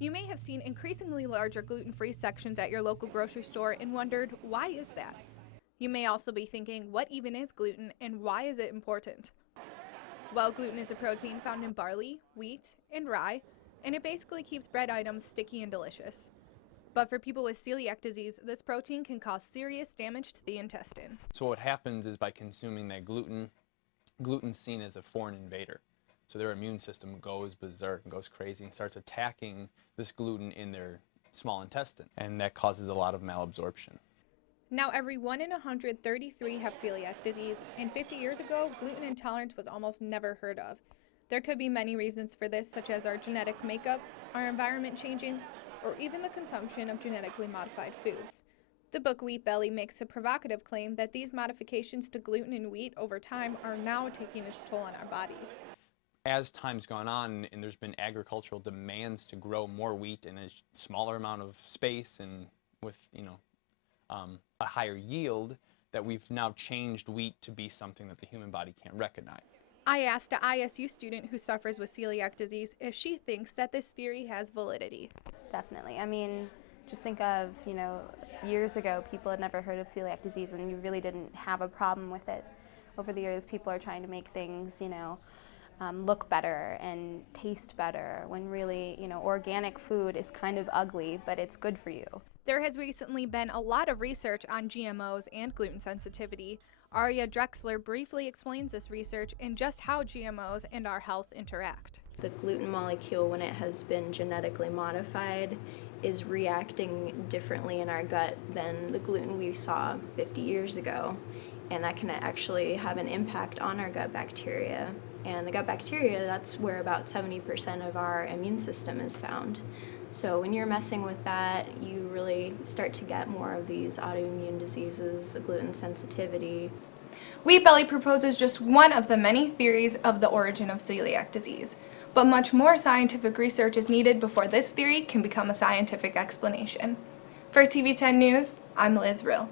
You may have seen increasingly larger gluten-free sections at your local grocery store and wondered, why is that? You may also be thinking, what even is gluten and why is it important? Well, gluten is a protein found in barley, wheat, and rye, and it basically keeps bread items sticky and delicious. But for people with celiac disease, this protein can cause serious damage to the intestine. So what happens is by consuming that gluten's seen as a foreign invader. So their immune system goes berserk and goes crazy and starts attacking this gluten in their small intestine, and that causes a lot of malabsorption. Now, every 1 in 133 have celiac disease, and 50 years ago, gluten intolerance was almost never heard of. There could be many reasons for this, such as our genetic makeup, our environment changing, or even the consumption of genetically modified foods. The book Wheat Belly makes a provocative claim that these modifications to gluten and wheat over time are now taking its toll on our bodies. As time's gone on and there's been agricultural demands to grow more wheat in a smaller amount of space and with, a higher yield, that we've now changed wheat to be something that the human body can't recognize. I asked a ISU student who suffers with celiac disease if she thinks that this theory has validity. Definitely. I mean, just think of, years ago people had never heard of celiac disease and you really didn't have a problem with it. Over the years, people are trying to make things, look better and taste better when really, organic food is kind of ugly, but it's good for you. There has recently been a lot of research on GMOs and gluten sensitivity. Aria Drexler briefly explains this research and just how GMOs and our health interact. The gluten molecule, when it has been genetically modified, is reacting differently in our gut than the gluten we saw 50 years ago. And that can actually have an impact on our gut bacteria. And the gut bacteria, that's where about 70% of our immune system is found. So when you're messing with that, you really start to get more of these autoimmune diseases, the gluten sensitivity. Wheat Belly proposes just one of the many theories of the origin of celiac disease, but much more scientific research is needed before this theory can become a scientific explanation. For TV10 News, I'm Liz Rill.